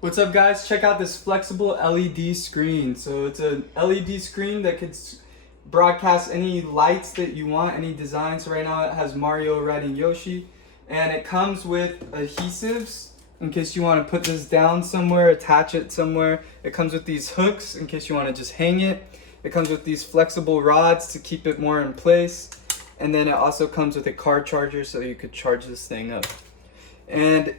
What's up, guys? Check out this flexible LED screen. So it's an LED screen that could broadcast any lights that you want, any design. So right now it has Mario riding Yoshi, and it comes with adhesives in case you want to put this down somewhere, attach it somewhere. It comes with these hooks in case you want to just hang it. It comes with these flexible rods to keep it more in place. And then it also comes with a car charger so you could charge this thing up. And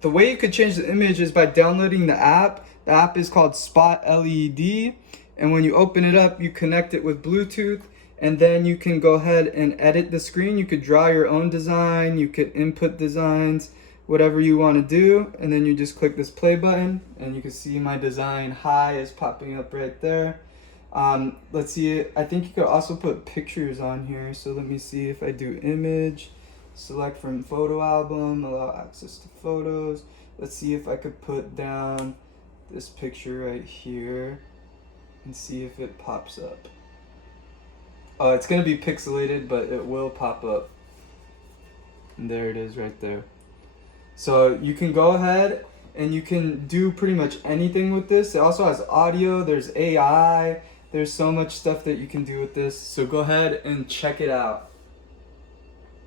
the way you could change the image is by downloading the app. The app is called Spot LED, and when you open it up, you connect it with Bluetooth, and then you can go ahead and edit the screen. You could draw your own design, you could input designs, whatever you want to do, and then you just click this play button, and you can see my design Hi is popping up right there. Let's see, I think you could also put pictures on here, so let me see if I do image. Select from photo album, allow access to photos. Let's see if I could put down this picture right here and see if it pops up. Oh, it's gonna be pixelated, but it will pop up. And there it is right there. So you can go ahead and you can do pretty much anything with this. It also has audio, there's AI, there's so much stuff that you can do with this. So go ahead and check it out.